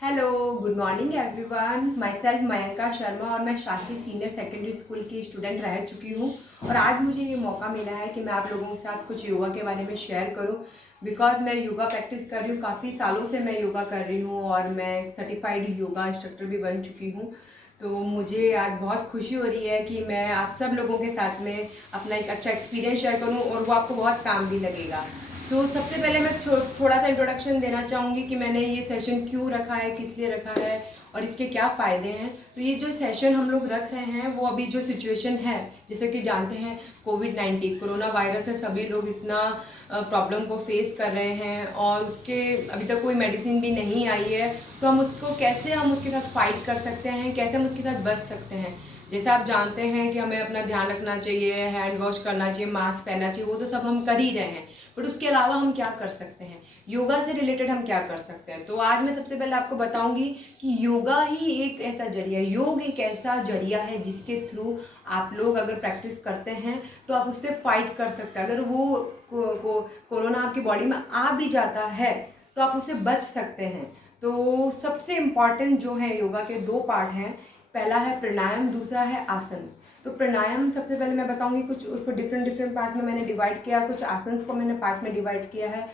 Hello, good morning everyone. My self Mayanka Sharma और मैं Shastri senior secondary school की स्टूडेंट रह चुकी हूँ। और आज मुझे ये मौका मिला है कि मैं आप लोगों के साथ कुछ योगा के बारे में शेयर करूँ। बिकॉज मैं योगा प्रैक्टिस कर रही हूँ, काफ़ी सालों से मैं योगा कर रही हूँ और मैं सर्टिफाइड योगा इंस्ट्रक्टर भी बन चुकी हूँ। तो मुझे आज बहुत खुशी हो रही है कि मैं आप सब लोगों के साथ में अपना एक अच्छा एक्सपीरियंस शेयर करूँ और वो आपको बहुत काम भी लगेगा। तो सबसे पहले मैं थोड़ा सा इंट्रोडक्शन देना चाहूँगी कि मैंने ये सेशन क्यों रखा है, किस लिए रखा है और इसके क्या फ़ायदे हैं। तो ये जो सेशन हम लोग रख रहे हैं वो अभी जो सिचुएशन है, जैसे कि जानते हैं कोविड-19 कोरोना वायरस है, सभी लोग इतना प्रॉब्लम को फेस कर रहे हैं और उसके अभी तक कोई मेडिसिन भी नहीं आई है। तो हम उसके साथ फाइट कर सकते हैं, कैसे हम उसके साथ बच सकते हैं। जैसे आप जानते हैं कि हमें अपना ध्यान रखना चाहिए, हैंड वॉश करना चाहिए, मास्क पहनना चाहिए, वो तो सब हम कर ही रहे हैं। बट उसके अलावा हम क्या कर सकते हैं, योगा से रिलेटेड हम क्या कर सकते हैं। तो आज मैं सबसे पहले आपको बताऊंगी कि योगा ही एक ऐसा जरिया है, योग एक ऐसा जरिया है जिसके थ्रू आप लोग अगर प्रैक्टिस करते हैं तो आप उससे फाइट कर सकते हैं। अगर वो कोरोना आपकी बॉडी में आ भी जाता है तो आप उससे बच सकते हैं। तो सबसे इम्पॉर्टेंट जो है योगा के दो पार्ट हैं, पहला है प्राणायाम, दूसरा है आसन। तो प्राणायाम सबसे पहले मैं बताऊंगी, कुछ उसको डिफरेंट डिफरेंट पार्ट में मैंने डिवाइड किया, कुछ आसन को मैंने पार्ट में डिवाइड किया है।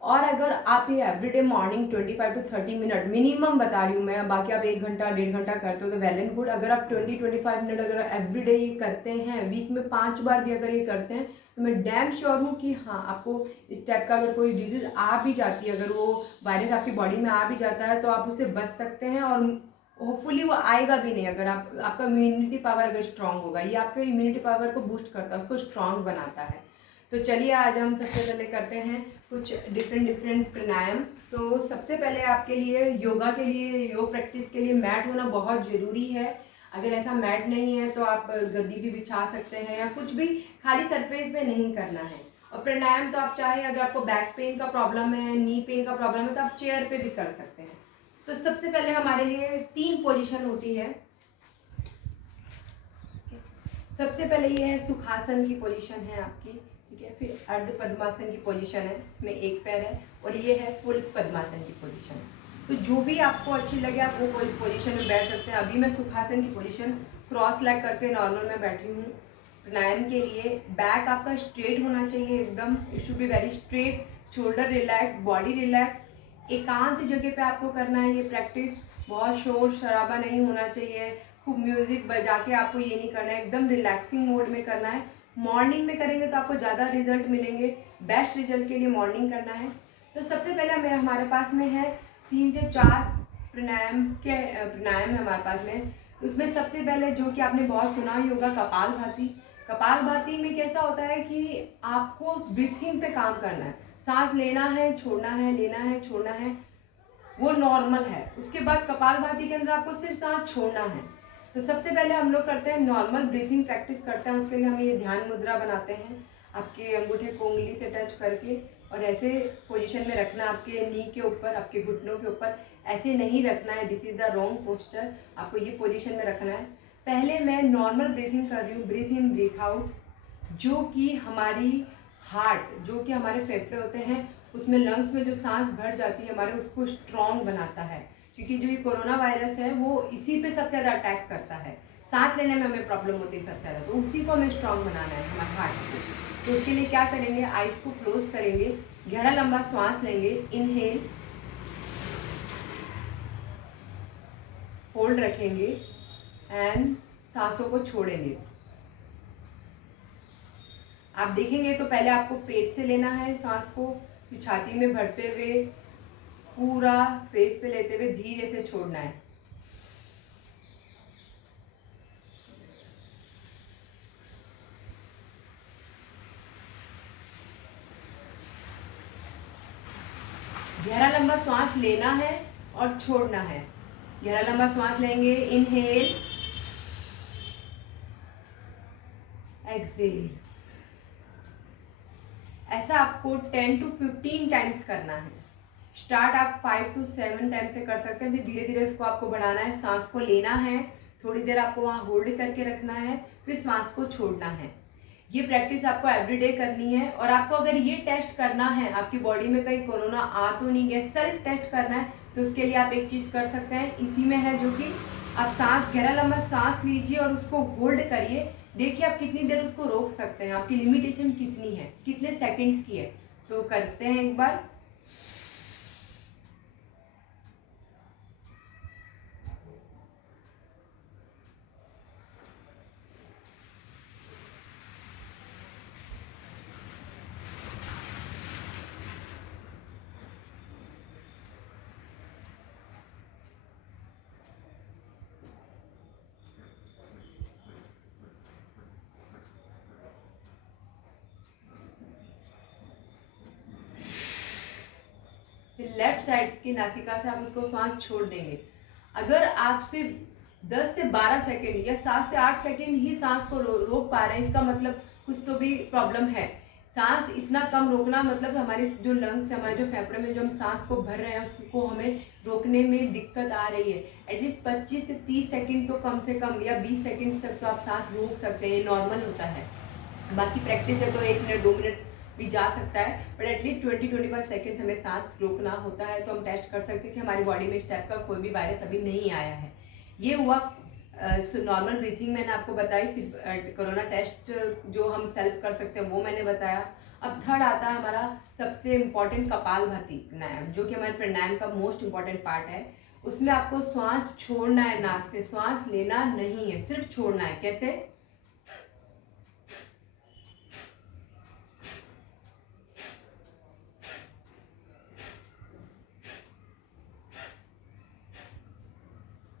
और अगर आप ये everyday morning 25 to 30 minute minimum बता रही हूँ मैं, बाकी आप 1 घंटा 1.5 घंटा करते हो तो वेल एंड गुड। अगर आप 20-25 मिनट अगर एवरीडे ये करते हैं, वीक में 5 बार भी अगर ये करते हैं, तो मैं डैम श्योर हूँ कि हाँ, आपको इस टाइप का अगर कोई डिजीज आ भी जाती है, अगर वो वायरस आपकी बॉडी में आ भी जाता है, तो आप उससे बच सकते हैं और होपफुली वो आएगा भी नहीं। अगर आपका इम्यूनिटी पावर अगर स्ट्रांग होगा, ये आपके इम्यूनिटी पावर को बूस्ट करता है, उसको स्ट्रांग बनाता है। तो चलिए आज हम सबसे पहले करते हैं कुछ डिफरेंट प्राणायाम। तो सबसे पहले आपके लिए योगा के लिए, योग प्रैक्टिस के लिए मैट होना बहुत ज़रूरी है। अगर ऐसा मैट नहीं है तो आप गद्दी भी बिछा सकते हैं या कुछ भी, खाली सरफेस पे नहीं करना है। और प्राणायाम तो आप चाहे, अगर आपको बैक पेन का प्रॉब्लम है, नी पेन का प्रॉब्लम है, तो आप चेयर पे भी कर सकते हैं। तो सबसे पहले हमारे लिए 3 पोजीशन होती है। सबसे पहले ये है सुखासन की पोजीशन है आपकी, ठीक है। फिर अर्ध पद्मासन की पोजीशन है, इसमें एक पैर है। और ये है फुल पद्मासन की पोजीशन। तो जो भी आपको अच्छी लगे आप वो पोजीशन में बैठ सकते हैं। अभी मैं सुखासन की पोजीशन क्रॉस लेग करके नॉर्मल में बैठी हूँ। प्राणायाम के लिए बैक आपका स्ट्रेट होना चाहिए एकदम, it should be very straight, shoulder relax, body relax. एकांत जगह पे आपको करना है ये प्रैक्टिस, बहुत शोर शराबा नहीं होना चाहिए, खूब म्यूजिक बजा के आपको ये नहीं करना है, एकदम रिलैक्सिंग मोड में करना है। मॉर्निंग में करेंगे तो आपको ज़्यादा रिजल्ट मिलेंगे, बेस्ट रिजल्ट के लिए मॉर्निंग करना है। तो सबसे पहले हमारे पास में है 3 से 4 प्राणायाम है हमारे पास में। उसमें सबसे पहले जो कि आपने बहुत सुना ही होगा, कपालभाति। कपालभाति में कैसा होता है कि आपको ब्रीथिंग पे काम करना है, सांस लेना है छोड़ना है, लेना है छोड़ना है, वो नॉर्मल है। उसके बाद कपालभाति के अंदर आपको सिर्फ सांस छोड़ना है। तो सबसे पहले हम लोग करते हैं नॉर्मल ब्रीथिंग प्रैक्टिस करते हैं। उसके लिए हम ये ध्यान मुद्रा बनाते हैं, आपके अंगूठे को उंगली से टच करके, और ऐसे पोजीशन में रखना, आपके नी के ऊपर, आपके घुटनों के ऊपर, ऐसे नहीं रखना है, this is the wrong posture. आपको ये पोजीशन में रखना है। पहले मैं नॉर्मल ब्रीथिंग कर रही हूँ, ब्रीथ इन ब्रीथ आउट, जो कि हमारी हार्ट, जो कि हमारे फेफड़े होते हैं, उसमें लंग्स में जो सांस भर जाती है हमारे, उसको स्ट्रॉन्ग बनाता है। क्योंकि जो ये कोरोना वायरस है वो इसी पे सबसे ज़्यादा अटैक करता है, सांस लेने में हमें प्रॉब्लम होती है सबसे ज़्यादा, तो उसी को हमें स्ट्रॉन्ग बनाना है, हमारे हार्ट को। तो उसके लिए क्या करेंगे, आइज को क्लोज करेंगे, गहरा लंबा सांस लेंगे, इनहेल, होल्ड रखेंगे एंड सांसों को छोड़ेंगे। आप देखेंगे तो पहले आपको पेट से लेना है सांस को, फिर छाती में भरते हुए पूरा फेस पे लेते हुए धीरे से छोड़ना है। गहरा लंबा सांस लेना है और छोड़ना है। गहरा लंबा सांस लेंगे, इनहेल, एक्सेल। ऐसा आपको 10 to 15 टाइम्स करना है। स्टार्ट आप 5 to 7 टाइम्स से कर सकते हैं, फिर धीरे धीरे इसको आपको बढ़ाना है। सांस को लेना है, थोड़ी देर आपको वहाँ होल्ड करके रखना है, फिर सांस को छोड़ना है। ये प्रैक्टिस आपको एवरीडे करनी है। और आपको अगर ये टेस्ट करना है आपकी बॉडी में कहीं कोरोना आ तो नहीं गया, सेल्फ टेस्ट करना है, तो उसके लिए आप एक चीज़ कर सकते हैं, इसी में है, जो कि आप सांस गहरा लंबा सांस लीजिए और उसको होल्ड करिए। देखिए आप कितनी देर उसको रोक सकते हैं, आपकी लिमिटेशन कितनी है, कितने सेकंड्स की है। तो करते हैं एक बार। फिर लेफ्ट साइड की नासिका से आप उसको सांस छोड़ देंगे। अगर आप सिर्फ 10 से 12 सेकंड या 7 से 8 सेकंड ही सांस को रोक पा रहे हैं, इसका मतलब कुछ तो भी प्रॉब्लम है। सांस इतना कम रोकना मतलब हमारे जो लंग्स, हमारे जो फेफड़े में जो हम सांस को भर रहे हैं उसको हमें रोकने में दिक्कत आ रही है। एटलीस्ट 25 से 30 सेकंड तो कम से कम, या 20 सेकंड तक तो आप सांस रोक सकते हैं, ये नॉर्मल होता है। बाकी प्रैक्टिस है तो 1 मिनट 2 मिनट भी जा सकता है, बट एटलीस्ट 20-25 सेकेंड हमें सांस रोकना होता है। तो हम टेस्ट कर सकते हैं कि हमारी बॉडी में इस टाइप का कोई भी वायरस अभी नहीं आया है। ये हुआ नॉर्मल ब्रीथिंग मैंने आपको बताई। फिर कोरोना टेस्ट जो हम सेल्फ कर सकते हैं वो मैंने बताया। अब थर्ड आता है हमारा सबसे इम्पॉर्टेंट कपालभाति प्राणायाम, जो कि हमारे प्राणायाम का मोस्ट इम्पॉर्टेंट पार्ट है। उसमें आपको श्वास छोड़ना है, नाक से श्वास लेना नहीं है, सिर्फ छोड़ना है। कैसे?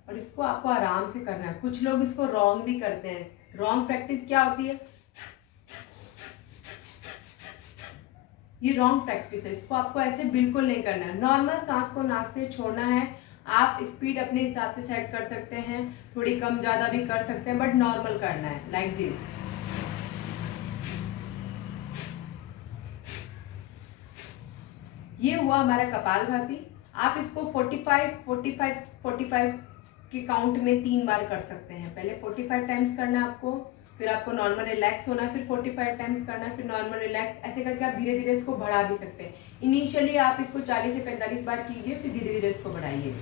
और इसको आपको आराम से करना है। कुछ लोग इसको रॉन्ग भी करते हैं। रॉन्ग प्रैक्टिस क्या होती है? ये रॉन्ग प्रैक्टिस है, इसको आपको ऐसे बिल्कुल नहीं करना है। नॉर्मल सांस को नाक से छोड़ना है। आप स्पीड अपने हिसाब से सेट कर सकते हैं, थोड़ी कम ज़्यादा भी कर सकते हैं, बट नॉर्मल करना है, लाइक दिस। ये हुआ हमारा कपालभाति। आप इसको 45 के काउंट में 3 बार कर सकते हैं। पहले 45 टाइम्स करना है आपको, फिर आपको नॉर्मल रिलैक्स होना है, फिर 45 टाइम्स करना है, फिर नॉर्मल रिलैक्स। ऐसे करके आप धीरे धीरे इसको बढ़ा भी सकते हैं। इनिशियली आप इसको 40 से 45 बार कीजिए, फिर धीरे धीरे इसको बढ़ाइए।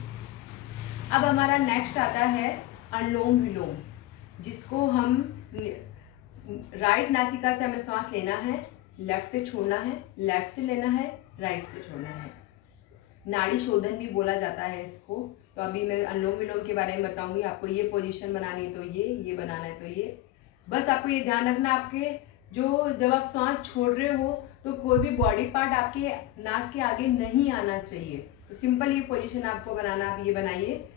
अब हमारा नेक्स्ट आता है अनुलोम विलोम, जिसको हम राइट नासिका से हमें सांस लेना है, लेफ्ट से छोड़ना है, लेफ्ट से लेना है, राइट से छोड़ना है। नाड़ी शोधन भी बोला जाता है इसको। तो अभी मैं अनुलोम विलोम के बारे में बताऊंगी। आपको ये पोजीशन बनानी है तो ये बनाना है तो ये। बस आपको ये ध्यान रखना, आपके जो जब आप सांस छोड़ रहे हो तो कोई भी बॉडी पार्ट आपके नाक के आगे नहीं आना चाहिए। तो सिंपल ये पोजीशन आपको बनाना, आप ये बनाइए।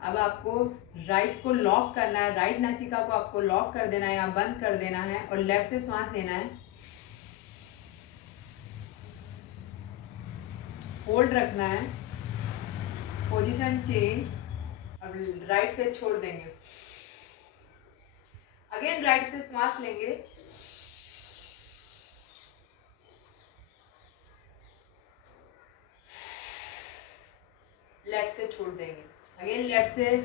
अब आपको राइट को लॉक करना है, राइट नासिका को आपको लॉक कर देना है या बंद कर देना है, और लेफ्ट से सांस लेना है, होल्ड रखना है, पोजीशन चेंज। अब राइट से छोड़ देंगे, अगेन राइट से सांस लेंगे, लेफ्ट से छोड़ देंगे। अगेन लेफ्ट से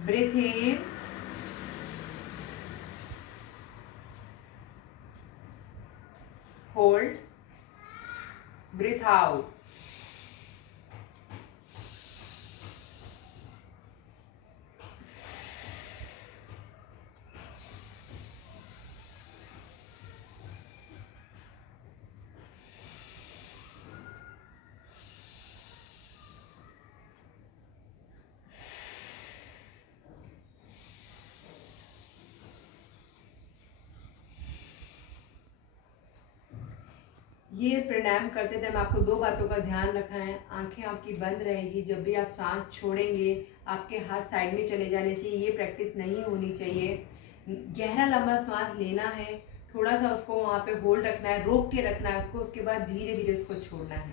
ब्रीथ इन, होल्ड, ब्रीथ आउट। ये प्राणायाम करते टाइम आपको 2 बातों का ध्यान रखना है। आंखें आपकी बंद रहेगी, जब भी आप सांस छोड़ेंगे आपके हाथ साइड में चले जाने चाहिए, ये प्रैक्टिस नहीं होनी चाहिए। गहरा लंबा सांस लेना है, थोड़ा सा उसको वहाँ पे होल्ड रखना है, रोक के रखना है उसको, उसके बाद धीरे धीरे उसको छोड़ना है।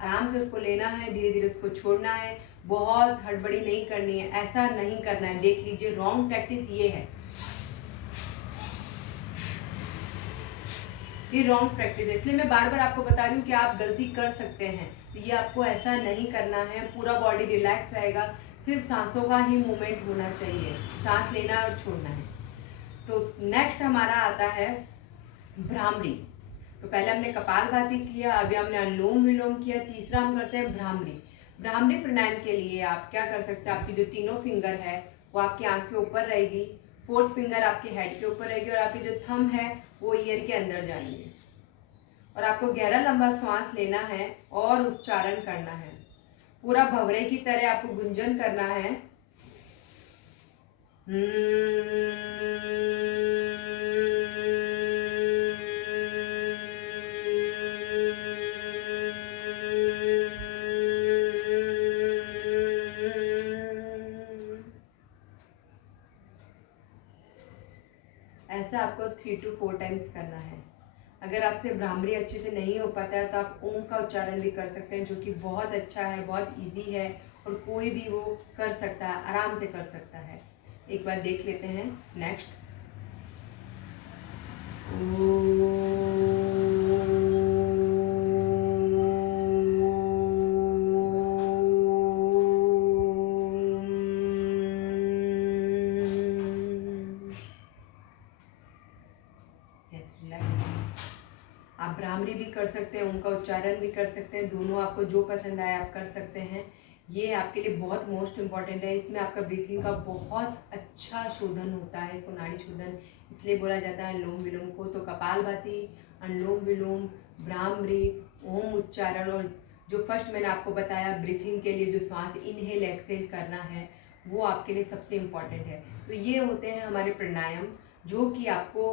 आराम से उसको लेना है, धीरे धीरे उसको छोड़ना है। बहुत हड़बड़ी नहीं करनी है, ऐसा नहीं करना है। देख लीजिए, रॉन्ग प्रैक्टिस ये है, ये रॉन्ग प्रैक्टिस है। इसलिए मैं बार बार आपको बता रही हूँ कि आप गलती कर सकते हैं, तो ये आपको ऐसा नहीं करना है। पूरा बॉडी रिलैक्स रहेगा, सिर्फ सांसों का ही मूवमेंट होना चाहिए, सांस लेना और छोड़ना है। तो नेक्स्ट हमारा आता है भ्रामरी। तो पहले हमने कपालभाति किया, अभी हमने अनुलोम विलोम किया, तीसरा हम करते हैं भ्रामरी। भ्रामरी प्राणायाम के लिए आप क्या कर सकते हैं, आपकी जो तीनों फिंगर है वो आपकी आंख के ऊपर रहेगी, फोर्थ फिंगर आपके हेड के ऊपर रहेगी और आपके जो थंब है वो ईयर के अंदर जाएंगे और आपको गहरा लंबा सांस लेना है और उच्चारण करना है। पूरा भंवरे की तरह आपको गुंजन करना है। ऐसा आपको 3 to 4 टाइम्स करना है। अगर आपसे भ्रामरी अच्छे से नहीं हो पाता है तो आप ओम का उच्चारण भी कर सकते हैं, जो कि बहुत अच्छा है, बहुत इजी है और कोई भी वो कर सकता है, आराम से कर सकता है। एक बार देख लेते हैं। नेक्स्ट, आप भ्रामरी भी कर सकते हैं, उनका उच्चारण भी कर सकते हैं, दोनों आपको जो पसंद आए आप कर सकते हैं। ये आपके लिए बहुत मोस्ट इम्पॉर्टेंट है। इसमें आपका ब्रीथिंग का बहुत अच्छा शोधन होता है, इसको नाड़ी शोधन इसलिए बोला जाता है अनुलोम विलोम को। तो कपालभाति, अनुलोम विलोम, भ्रामरी, ओम उच्चारण और जो फर्स्ट मैंने आपको बताया ब्रीथिंग के लिए जो सांस इनहेल एक्सेल करना है वो आपके लिए सबसे इम्पॉर्टेंट है। तो ये होते हैं हमारे प्राणायाम, जो कि आपको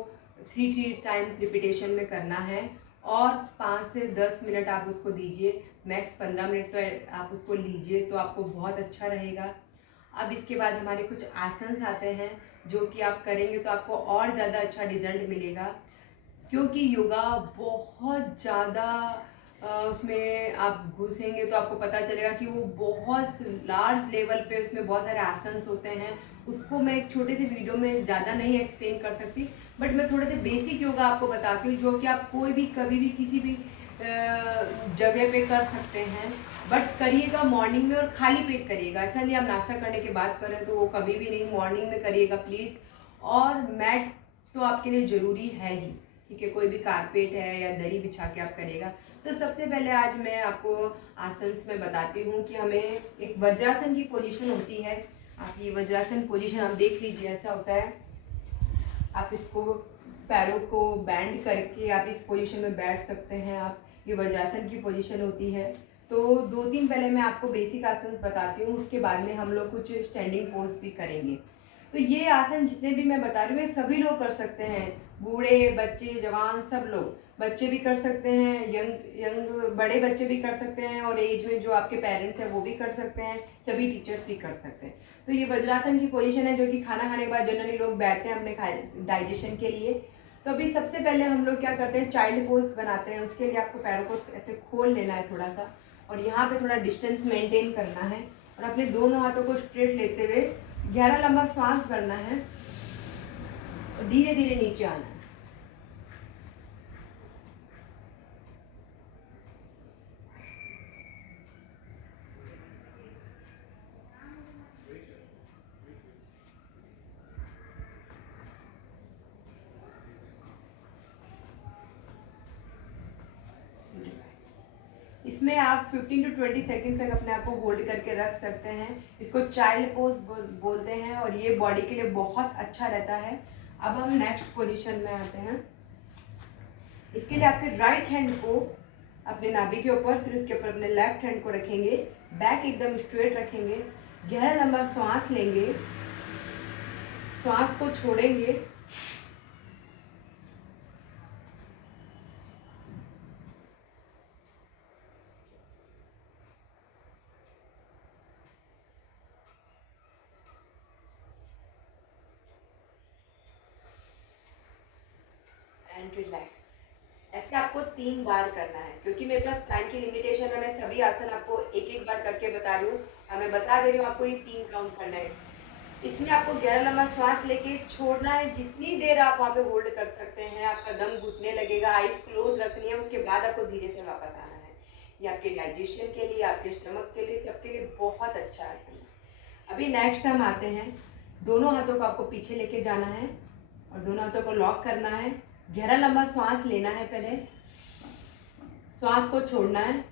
3 टाइम्स रिपीटेशन में करना है और 5 से 10 मिनट आप उसको दीजिए, मैक्स 15 मिनट तो आप उसको लीजिए, तो आपको बहुत अच्छा रहेगा। अब इसके बाद हमारे कुछ आसन आते हैं जो कि आप करेंगे तो आपको और ज़्यादा अच्छा रिजल्ट मिलेगा, क्योंकि योगा बहुत ज़्यादा उसमें आप घुसेंगे तो आपको पता चलेगा कि वो बहुत लार्ज लेवल पे उसमें बहुत सारे आसन होते हैं। उसको मैं एक छोटे से वीडियो में ज़्यादा नहीं एक्सप्लेन कर सकती, बट मैं थोड़े से बेसिक योगा आपको बताती हूँ, जो कि आप कोई भी कभी भी किसी भी जगह पे कर सकते हैं। बट करिएगा मॉर्निंग में और खाली पेट करिएगा, ऐसा नहीं आप नाश्ता करने के बाद करें, तो वो कभी भी नहीं, मॉर्निंग में करिएगा प्लीज़। और मैट तो आपके लिए ज़रूरी है ही, ठीक है, कोई भी कारपेट है या दरी बिछा के आप करिएगा। तो सबसे पहले आज मैं आपको आसन में बताती हूँ कि हमें एक वज्रासन की पोजीशन होती है। आप ये वज्रासन पोजीशन आप देख लीजिए, ऐसा होता है। आप इसको पैरों को बैंड करके आप इस पोजीशन में बैठ सकते हैं आप, ये वज्रासन की पोजीशन होती है। तो 2-3 पहले मैं आपको बेसिक आसन बताती हूँ, उसके बाद में हम लोग कुछ स्टैंडिंग पोज भी करेंगे। तो ये आसन जितने भी मैं बता रही हूँ ये सभी लोग कर सकते हैं, बूढ़े बच्चे जवान सब लोग, बच्चे भी कर सकते हैं, यंग बड़े बच्चे भी कर सकते हैं और एज में जो आपके पेरेंट्स हैं वो भी कर सकते हैं, सभी टीचर्स भी कर सकते हैं। तो ये वज्रासन की पोजीशन है जो कि खाना खाने के बाद जनरली लोग बैठते हैं अपने डाइजेशन के लिए। तो अभी सबसे पहले हम लोग क्या करते हैं, चाइल्ड पोज बनाते हैं। उसके लिए आपको पैरों को ऐसे खोल लेना है थोड़ा सा और यहाँ पे थोड़ा डिस्टेंस मेंटेन करना है और अपने दोनों हाथों को स्ट्रेट लेते हुए गहरा लंबा सांस भरना है और धीरे धीरे नीचे आना है। इसमें आप 15 to 20 सेकंड तक अपने आप को होल्ड करके रख सकते हैं। इसको चाइल्ड पोज बोलते हैं और ये बॉडी के लिए बहुत अच्छा रहता है। अब हम नेक्स्ट पोजीशन में आते हैं। इसके लिए आपके राइट हैंड को अपने नाभि के ऊपर, फिर उसके ऊपर अपने लेफ्ट हैंड को रखेंगे, बैक एकदम स्ट्रेट रखेंगे, गहरा लंबा सांस लेंगे, सांस को छोड़ेंगे, एंड रिलैक्स। ऐसे आपको 3 बार करना है, क्योंकि मेरे पास टाइम की लिमिटेशन है। मैं सभी आसन आपको एक एक बार करके बता रही हूँ और मैं बता दे रही हूँ आपको ये 3 काउंट करना है। इसमें आपको गहरा लंबा श्वास लेके छोड़ना है, जितनी देर आप वहाँ पे होल्ड कर सकते हैं। आपका दम घुटने लगेगा, आइज क्लोज रखनी है, उसके बाद आपको धीरे से वापस आना है। ये आपके डाइजेशन के लिए, आपके स्टमक के लिए, सबके लिए बहुत अच्छा है। अभी नेक्स्ट हम आते हैं, दोनों हाथों को आपको पीछे लेके जाना है और दोनों हाथों को लॉक करना है, गहरा लंबा श्वास लेना है, पहले श्वास को छोड़ना है।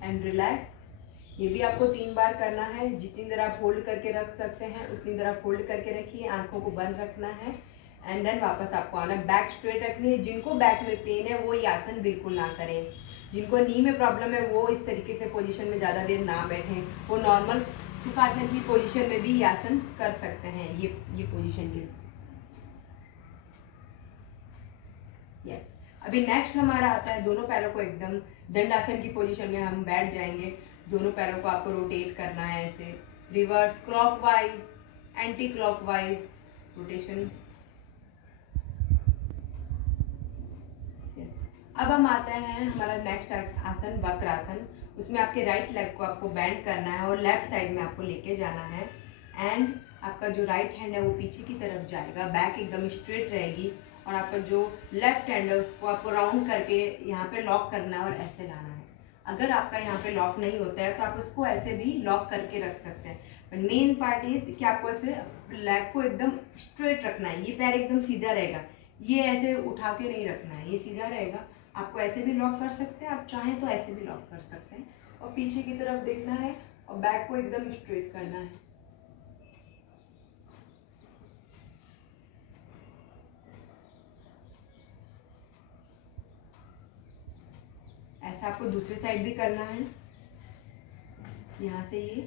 And relax. ये भी आपको 3 बार करना है। जितनी देर आप होल्ड करके रख सकते हैं उतनी देर आप होल्ड करके रखिए, आंखों को बंद रखना है एंड देन वापस आपको आना है। बैक स्ट्रेट रखनी है। जिनको बैक में पेन है वो ये आसन बिल्कुल ना करें। जिनको नी में प्रॉब्लम है वो इस तरीके से पोजीशन में ज़्यादा देर ना बैठें। वो नॉर्मल सुखासन की पोजीशन में भी ये आसन कर सकते हैं। ये पोजीशन के अभी नेक्स्ट हमारा आता है, दोनों पैरों को एकदम दंडासन की पोजीशन में हम बैठ जाएंगे। दोनों पैरों को आपको रोटेट करना है, ऐसे reverse, clockwise, anti clockwise rotation. अब हम आते हैं हमारा नेक्स्ट आसन वक्रासन। उसमें आपके राइट लेग को आपको बेंड करना है और लेफ्ट साइड में आपको लेके जाना है एंड आपका जो राइट हैंड है वो पीछे की तरफ जाएगा, बैक एकदम स्ट्रेट रहेगी और आपका जो लेफ्ट हैंड है उसको आपको राउंड करके यहाँ पे लॉक करना है और ऐसे लाना है। अगर आपका यहाँ पे लॉक नहीं होता है तो आप उसको ऐसे भी लॉक करके रख सकते हैं, बट मेन पार्ट इज कि आपको ऐसे लेग को एकदम स्ट्रेट रखना है। ये पैर एकदम सीधा रहेगा, ये ऐसे उठा के नहीं रखना है, ये सीधा रहेगा। आपको ऐसे भी लॉक कर सकते हैं, आप चाहें तो ऐसे भी लॉक कर सकते हैं और पीछे की तरफ देखना है और बैक को एकदम स्ट्रेट करना है। ऐसा आपको दूसरी साइड भी करना है। यहाँ से ये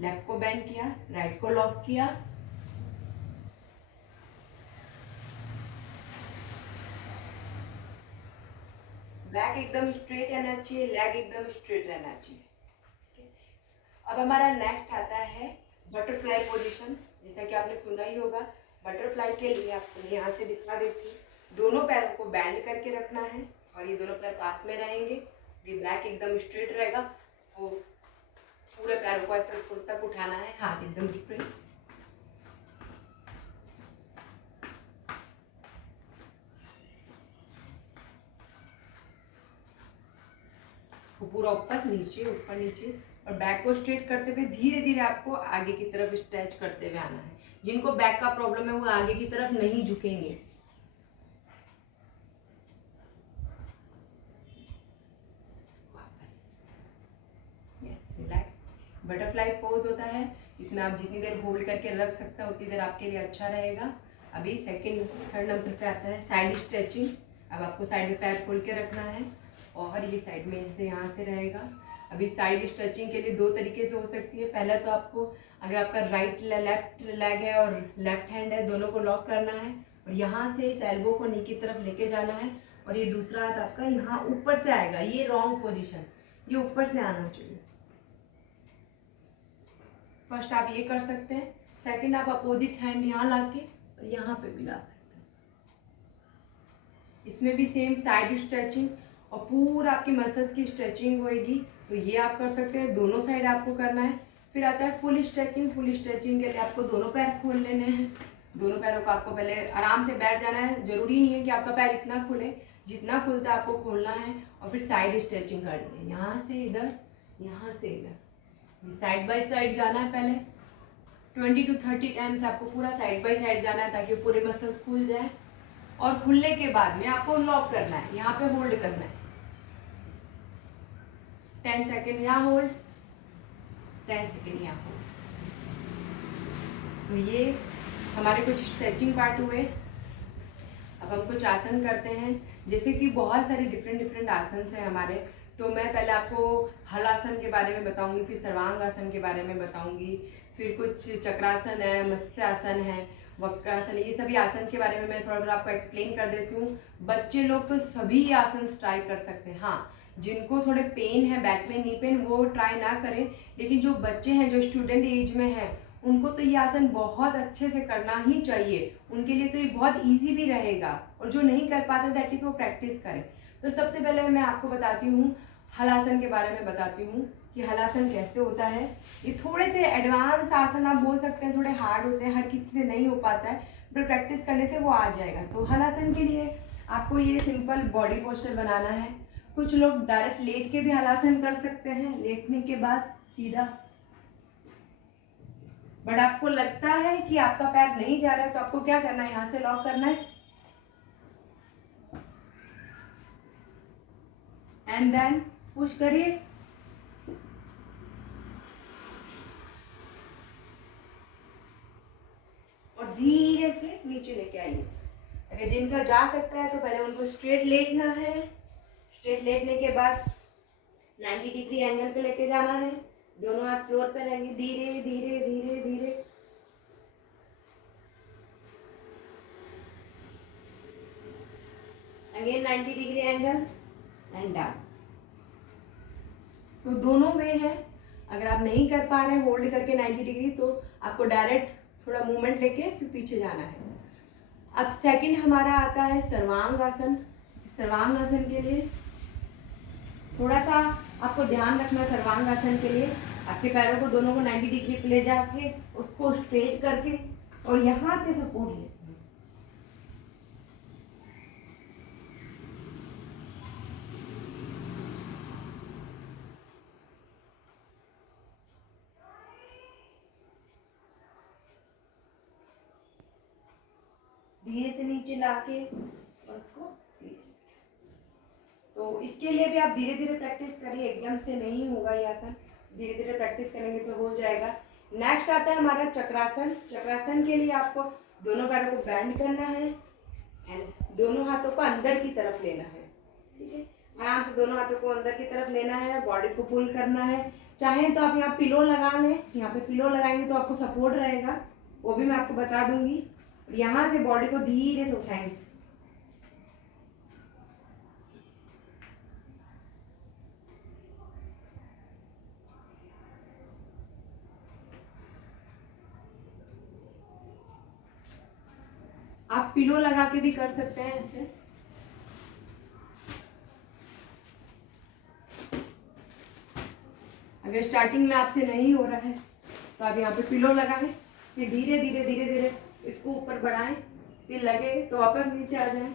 लेफ्ट को बेंड किया, राइट को लॉक किया, बैक एकदम स्ट्रेट रहना चाहिए, लेग एकदम स्ट्रेट रहना चाहिए। अब हमारा नेक्स्ट आता है बटरफ्लाई पोजीशन। जैसा कि आपने सुना ही होगा, बटरफ्लाई के लिए आपको यहाँ से दिखा देती हूँ, दोनों पैरों को बैंड करके रखना है और ये दोनों पैर पास में रहेंगे। ये बैक एकदम स्ट्रेट रहेगा, वो पूरे पैरों को ऐसे ऊपर तक उठाना है, हाथ एकदम स्ट्रेट। पूरा ऊपर नीचे और बैक को स्ट्रेट करते हुए धीरे धीरे आपको आगे की तरफ स्ट्रेच करते हुए आना है। जिनको बैक का प्रॉब्लम है वो आगे की तरफ नहीं झुकेंगे। बटरफ्लाई पोज होता है, इसमें आप जितनी देर होल्ड करके रख सकते हैं उतनी देर आपके लिए अच्छा रहेगा। अभी सेकंड थर्ड नंबर पे आता है साइड स्ट्रेचिंग। अब आपको साइड में पैर खोल के रखना है और ये साइड में से यहाँ से रहेगा। अभी साइड स्ट्रेचिंग के लिए 2 तरीके से हो सकती है। पहला तो आपको, अगर आपका लेफ्ट लेग है और लेफ्ट हैंड है, दोनों को लॉक करना है और यहाँ से इस एल्बो को नी की तरफ लेके जाना है और ये दूसरा हाथ आपका यहाँ ऊपर से आएगा। ये रॉन्ग पोजिशन, ये ऊपर से आना चाहिए। फर्स्ट आप ये कर सकते हैं, सेकंड आप अपोजिट हैंड यहाँ ला के और यहाँ पे भी ला सकते हैं। इसमें भी सेम साइड स्ट्रेचिंग और पूरा आपकी मसल्स की स्ट्रेचिंग होएगी, तो ये आप कर सकते हैं। दोनों साइड आपको करना है। फिर आता है फुल स्ट्रेचिंग। फुल स्ट्रेचिंग के लिए आपको दोनों पैर खोल लेने हैं। दोनों पैरों को आपको पहले आराम से बैठ जाना है। जरूरी नहीं है कि आपका पैर इतना खुले, जितना खुलता है आपको खोलना है और फिर साइड स्ट्रेचिंग करनी है। यहाँ से इधर, यहाँ से इधर, साइड बाय साइड जाना है। पहले 20 to 30 टाइम्स आपको पूरा साइड बाय साइड जाना है ताकि पूरे मसल्स खुल जाए और खुलने के बाद में आपको लॉक करना है, यहाँ पे होल्ड करना है 10 सेकेंड, यहाँ होल्ड 10 सेकेंड, यहाँ होल्ड। तो ये हमारे कुछ स्ट्रेचिंग पार्ट हुए। अब हम कुछ आसन करते हैं। जैसे कि बहुत सारे डिफरेंट आसन हैं हमारे, तो मैं पहले आपको हलासन के बारे में बताऊंगी, फिर सर्वांगासन के बारे में बताऊंगी, फिर कुछ चक्रासन है, मत्स्यासन है, वक्रासन है। ये सभी आसन के बारे में मैं थोड़ा थोड़ा आपको एक्सप्लेन कर देती हूँ। बच्चे लोग तो सभी आसन ट्राई कर सकते हैं। हाँ, जिनको थोड़े पेन है, बैक पेन, नी पेन, वो ट्राई ना करें, लेकिन जो बच्चे हैं, जो स्टूडेंट एज में हैं, उनको तो ये आसन बहुत अच्छे से करना ही चाहिए। उनके लिए तो ये बहुत इजी भी रहेगा और जो नहीं कर पाते दैट इज वो प्रैक्टिस करें। तो सबसे पहले मैं आपको बताती हूँ, हलासन के बारे में बताती हूँ कि हलासन कैसे होता है। ये थोड़े से एडवांस आसन आप बोल सकते हैं, थोड़े हार्ड होते हैं, हर किसी से नहीं हो पाता है, पर प्रैक्टिस करने से वो आ जाएगा। तो हलासन के लिए आपको ये सिंपल बॉडी पोस्चर बनाना है। कुछ लोग डायरेक्ट लेट के भी हलासन कर सकते हैं, लेटने के बाद सीधा। बट आपको लगता है कि आपका पैर नहीं जा रहा है तो आपको क्या करना है, यहाँ से लॉक करना है एंड देन पुश करिए। और धीरे से नीचे लेके आइए। अगर जिनका जा सकता है तो पहले उनको स्ट्रेट लेटना है। स्ट्रेट लेटने के बाद 90 डिग्री एंगल पे लेके जाना है। दोनों हाथ फ्लोर पे रहेंगे, धीरे धीरे धीरे धीरे। Again 90 degree angle and down. तो दोनों वे है। अगर आप नहीं कर पा रहे हैं होल्ड करके 90 डिग्री तो आपको डायरेक्ट थोड़ा मूवमेंट लेके फिर पीछे जाना है। अब सेकंड हमारा आता है सर्वांग आसन। सर्वांग आसन के लिए थोड़ा सा आपको ध्यान रखना। सर्वांग आसन के लिए आपके पैरों को दोनों को 90 डिग्री पे ले जाके उसको स्ट्रेट करके और यहाँ से सपोर्ट लेते हैं। धीरे से नीचे लाके और उसको नीचे। तो इसके लिए भी आप धीरे धीरे प्रैक्टिस करिए, एकदम से नहीं होगा ये आसन। धीरे धीरे प्रैक्टिस करेंगे तो हो जाएगा। नेक्स्ट आता है हमारा चक्रासन। चक्रासन के लिए आपको दोनों पैरों को बेंड करना है एंड दोनों हाथों को अंदर की तरफ लेना है। ठीक है, आराम से दोनों हाथों को अंदर की तरफ लेना है, बॉडी को पुल करना है। चाहें तो आप यहाँ पिलो लगा लें, यहाँ पे पिलो लगाएंगे तो आपको सपोर्ट रहेगा, वो भी मैं आपको बता दूंगी। यहाँ से बॉडी को धीरे से उठाएंगे। आप पिलो लगा के भी कर सकते हैं ऐसे। अगर स्टार्टिंग में आपसे नहीं हो रहा है तो आप यहाँ पे पिलो लगाएं, फिर धीरे धीरे धीरे धीरे इसको ऊपर बढ़ाएं, फिर लगे तो वापस नीचे आ जाएं।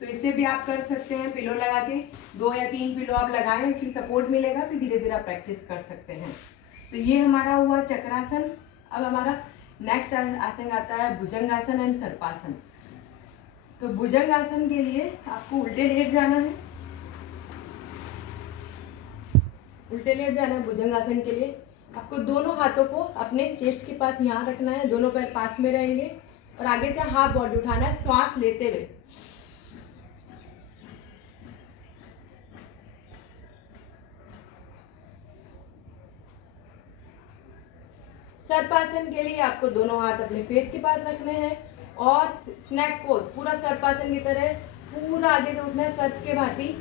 तो इसे भी आप कर सकते हैं पिलो लगा के। 2 या 3 पिलो आप लगाएं, फिर सपोर्ट मिलेगा, फिर धीरे धीरे आप प्रैक्टिस कर सकते हैं। तो ये हमारा हुआ चक्रासन। अब हमारा नेक्स्ट आसन आता है भुजंगासन एंड सर्पासन। तो भुजंगासन के लिए आपको उल्टे लेट जाना है। उल्टे लेट जाना है भुजंगासन के लिए। आपको दोनों हाथों को अपने चेस्ट के पास यहाँ रखना है, दोनों पैर पास में रहेंगे और आगे से हाफ बॉडी उठाना है श्वास लेते हुए। सर्पासन के लिए आपको दोनों हाथ अपने फेस के पास रखने हैं और स्नैक पोज पूरा सर्पासन की तरह पूरा आगे से उठना है सर्प के भांति।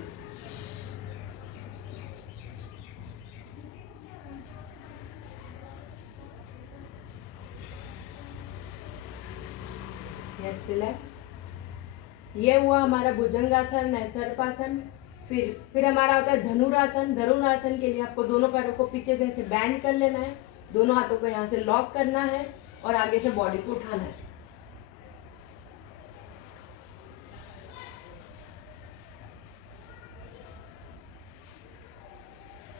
ये हुआ हमारा भुजंगासन, सर्पासन। फिर हमारा होता है धनुरासन। धनुरासन के लिए आपको दोनों पैरों को पीछे से बैंड कर लेना है, दोनों हाथों को यहाँ से लॉक करना है और आगे से बॉडी को उठाना है।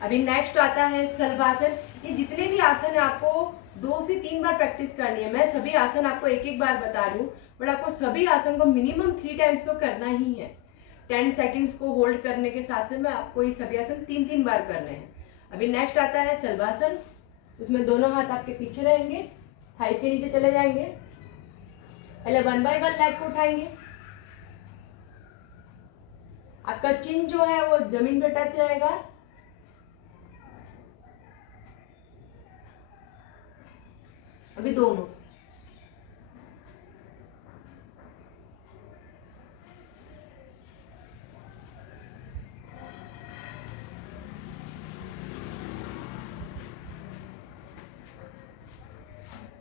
अभी नेक्स्ट आता है शलभासन। ये जितने भी आसन है आपको 2 से 3 बार प्रैक्टिस करनी है। मैं सभी आसन आपको एक बार बता रही हूँ, बट आपको सभी आसन को मिनिमम 3 टाइम्स तो करना ही है। 10 सेकेंड्स को होल्ड करने के साथ में आपको ये सभी आसन 3-3 बार करने हैं। अभी नेक्स्ट आता है शलभासन। उसमें दोनों हाथ आपके पीछे रहेंगे, थाई से नीचे चले जाएंगे। पहले 1 बाय 1 लेग को उठाएंगे। आपका चिन जो है वो जमीन पे टच रहेगा। अभी दोनों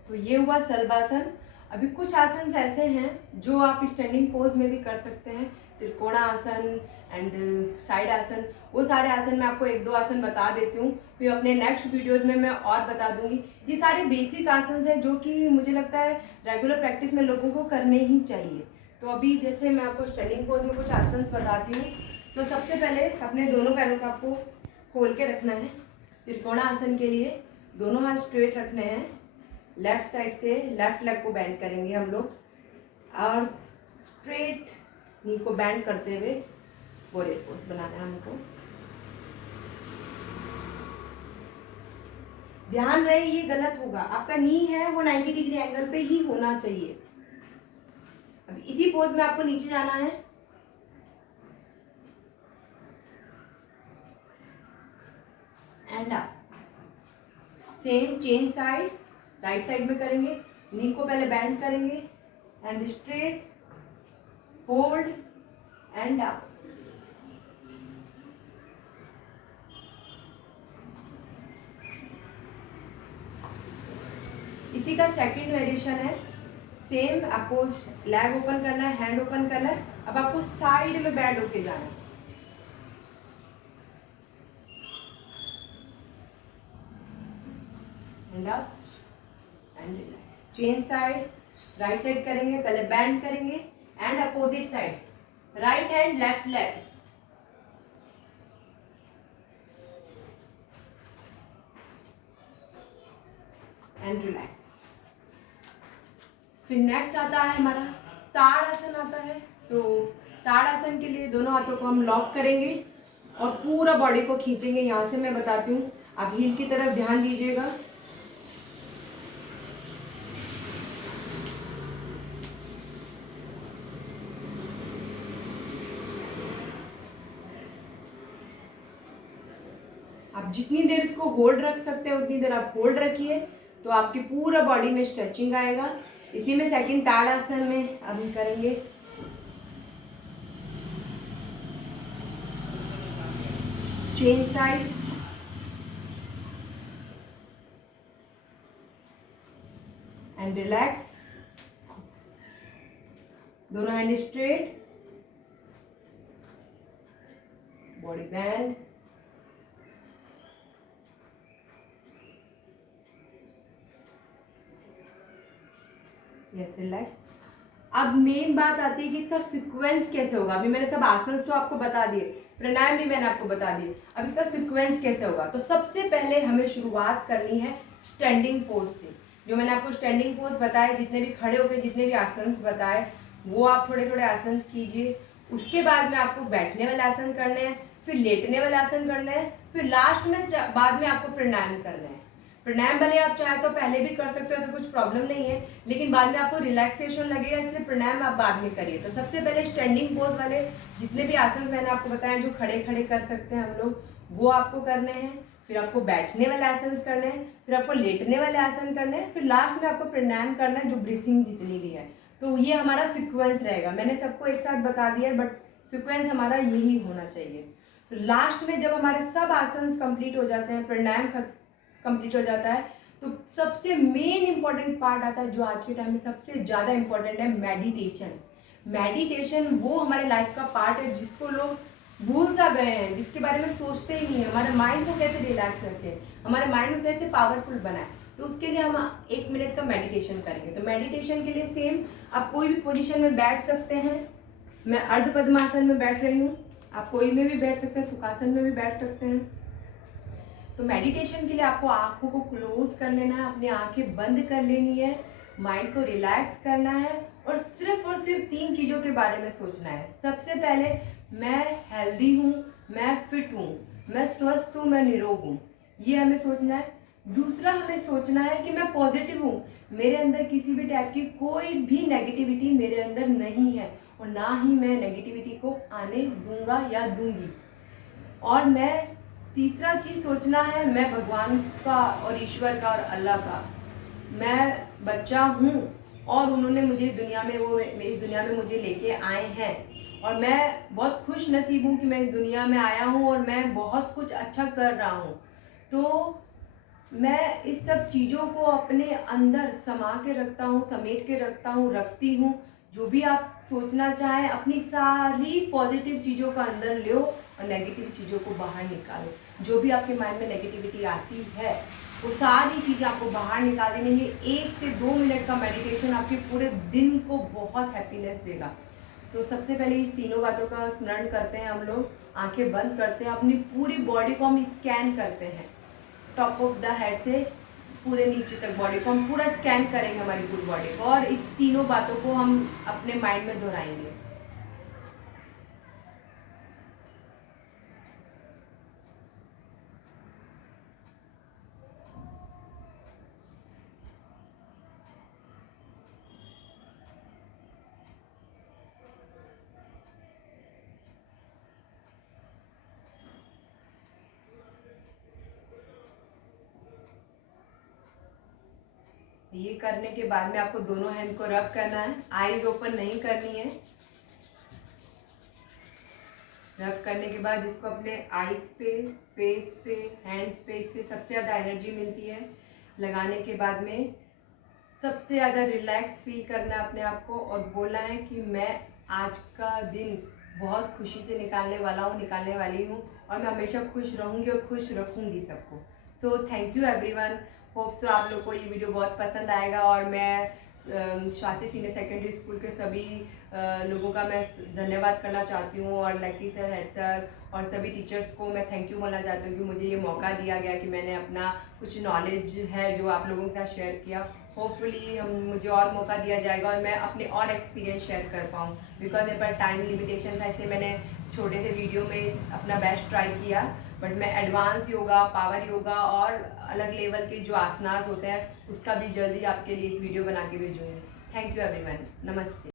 तो ये हुआ शलभासन। अभी कुछ आसन ऐसे हैं जो आप स्टैंडिंग पोज में भी कर सकते हैं। त्रिकोणा आसन एंड साइड आसन, वो सारे आसन मैं आपको 1-2 आसन बता देती हूँ, फिर अपने नेक्स्ट वीडियोस में मैं और बता दूंगी। ये सारे बेसिक आसन हैं जो कि मुझे लगता है रेगुलर प्रैक्टिस में लोगों को करने ही चाहिए। तो अभी जैसे मैं आपको स्टैंडिंग पोज में कुछ आसन बताती हूँ। तो सबसे पहले अपने दोनों पैरों को आपको खोल के रखना है। त्रिकोणा आसन के लिए दोनों हाथ स्ट्रेट रखने हैं। लेफ्ट साइड से लेफ्ट लेग को बेंड करेंगे हम लोग और स्ट्रेट नी को बेंड करते हुए वॉरियर पोज बनाना है हमको। ध्यान रहे ये गलत होगा, आपका नी है वो 90 डिग्री एंगल पे ही होना चाहिए। अब इसी पोज में आपको नीचे जाना है। And up, same change side, right side में करेंगे। नी को पहले बेंड करेंगे and straight, hold and up. इसी का सेकंड वेरिएशन है। सेम आपको लेग ओपन करना है, हैंड ओपन करना है। अब आपको साइड में बेंड होके जाना है। And up and relax. Change side, right side करेंगे, पहले बेंड करेंगे and opposite side, right hand left leg. And relax. फिर नेक्स्ट आता है हमारा ताड़ आसन आता है। तो ताड़ आसन के लिए दोनों हाथों को हम लॉक करेंगे और पूरा बॉडी को खींचेंगे। यहाँ से मैं बताती हूँ, आप हील की तरफ ध्यान दीजिएगा। आप जितनी देर इसको होल्ड रख सकते हैं उतनी देर आप होल्ड रखिए, तो आपकी पूरा बॉडी में स्ट्रेचिंग आएगा। इसी में सेकंड ताड़ आसन में अब हम करेंगे चेंज साइड एंड रिलैक्स। दोनों hand straight, body band. Relax. अब मेन बात आती है कि इसका सीक्वेंस कैसे होगा। अभी मैंने सब आसन तो आपको बता दिए, प्राणायाम भी मैंने आपको बता दिए, अब इसका सीक्वेंस कैसे होगा। तो सबसे पहले हमें शुरुआत करनी है स्टैंडिंग पोज से। जो मैंने आपको स्टैंडिंग पोज बताए, जितने भी खड़े होकर जितने भी आसन बताए वो आप थोड़े थोड़े आसन कीजिए। उसके बाद में आपको बैठने वाले आसन करने हैं, फिर लेटने वाले आसन करने हैं, फिर लास्ट में बाद में आपको प्राणायाम करना है। प्राणायाम भले आप चाहे तो पहले भी कर सकते हो, ऐसा कुछ प्रॉब्लम नहीं है, लेकिन बाद में आपको रिलैक्सेशन लगेगा, इसलिए प्राणायाम आप बाद में करिए। तो सबसे पहले स्टैंडिंग पोज वाले जितने भी आसन मैंने आपको बताए जो खड़े खड़े कर सकते हैं हम लोग, वो आपको करने हैं। फिर आपको बैठने वाले आसन करने हैं, फिर आपको लेटने वाले आसन करने हैं, फिर लास्ट में आपको प्राणायाम करना है, जो ब्रीथिंग जितनी भी है। तो ये हमारा सिक्वेंस रहेगा। मैंने सबको एक साथ बता दिया है, बट सिक्वेंस हमारा यही होना चाहिए। तो लास्ट में जब हमारे सब आसन कंप्लीट हो जाते हैं, प्राणायाम कंप्लीट हो जाता है, तो सबसे मेन इंपॉर्टेंट पार्ट आता है जो आज के टाइम में सबसे ज़्यादा इंपॉर्टेंट है, मेडिटेशन। मेडिटेशन वो हमारे लाइफ का पार्ट है जिसको लोग भूल सा गए हैं, जिसके बारे में सोचते ही नहीं है। हमारे माइंड को कैसे रिलैक्स रखें, हमारे माइंड को कैसे पावरफुल बनाए, तो उसके लिए हम 1 मिनट का मेडिटेशन करेंगे। तो मेडिटेशन के लिए सेम आप कोई भी पोजीशन में बैठ सकते हैं। मैं अर्ध पद्मासन में बैठ रही हूँ, आप कोई में भी बैठ सकते हैं, सुखासन में भी बैठ सकते हैं। तो मेडिटेशन के लिए आपको आंखों को क्लोज कर लेना है, अपनी आंखें बंद कर लेनी है, माइंड को रिलैक्स करना है और सिर्फ 3 चीज़ों के बारे में सोचना है। सबसे पहले मैं हेल्दी हूँ, मैं फिट हूँ, मैं स्वस्थ हूँ, मैं निरोग हूँ, ये हमें सोचना है। दूसरा हमें सोचना है कि मैं पॉजिटिव हूँ, मेरे अंदर किसी भी टाइप की कोई भी नेगेटिविटी मेरे अंदर नहीं है और ना ही मैं नेगेटिविटी को आने दूंगा या दूंगी। और मैं तीसरा चीज़ सोचना है, मैं भगवान का और ईश्वर का और अल्लाह का मैं बच्चा हूँ और उन्होंने मुझे दुनिया में मेरी दुनिया में मुझे लेके आए हैं और मैं बहुत खुश नसीब हूँ कि मैं इस दुनिया में आया हूँ और मैं बहुत कुछ अच्छा कर रहा हूँ। तो मैं इस सब चीज़ों को अपने अंदर समा के रखता हूँ, समेट के रखता हूँ, रखती हूँ। जो भी आप सोचना चाहें, अपनी सारी पॉजिटिव चीज़ों का अंदर लो और नेगेटिव चीज़ों को बाहर निकालो। जो भी आपके माइंड में नेगेटिविटी आती है वो सारी चीज़ें आपको बाहर निकाल देनी है। 1 से 2 मिनट का मेडिटेशन आपके पूरे दिन को बहुत हैप्पीनेस देगा। तो सबसे पहले इस तीनों बातों का स्मरण करते हैं हम लोग। आंखें बंद करते हैं, अपनी पूरी बॉडी को हम स्कैन करते हैं, टॉप ऑफ द हेड से पूरे नीचे तक बॉडी को हम पूरा स्कैन करेंगे, हमारी पूरी बॉडी को, और इस तीनों बातों को हम अपने माइंड में दोहराएंगे। ये करने के बाद में आपको दोनों हैंड को रब करना है, आईज ओपन नहीं करनी है। रब करने के बाद इसको अपने आईज पे, फेस पे, हैंड पे, इससे सबसे ज़्यादा एनर्जी मिलती है। लगाने के बाद में सबसे ज़्यादा रिलैक्स फील करना है अपने आप को, और बोलना है कि मैं आज का दिन बहुत खुशी से निकालने वाला हूँ, निकालने वाली हूँ, और मैं हमेशा खुश रहूँगी और खुश रखूँगी सबको। So thank you everyone. Hope so आप लोग को ये वीडियो बहुत पसंद आएगा, और मैं स्वाति सीनियर सेकेंडरी स्कूल के सभी लोगों का मैं धन्यवाद करना चाहती हूँ, और लकी सर, हेड सर और सभी टीचर्स को मैं थैंक यू बोलना चाहती हूँ कि मुझे ये मौका दिया गया कि मैंने अपना कुछ नॉलेज है जो आप लोगों के साथ शेयर किया। होपफुली मुझे और मौका दिया जाएगा और मैं अपने और एक्सपीरियंस शेयर कर पाऊँ, बिकॉज मेरे पास टाइम लिमिटेशन था, इसलिए मैंने छोटे से वीडियो में अपना बेस्ट ट्राई किया। बट मैं एडवांस योगा, पावर योगा और अलग लेवल के जो आसनास होते हैं उसका भी जल्दी आपके लिए एक वीडियो बना के भेजूँगी। थैंक यू एवरीवन, नमस्ते।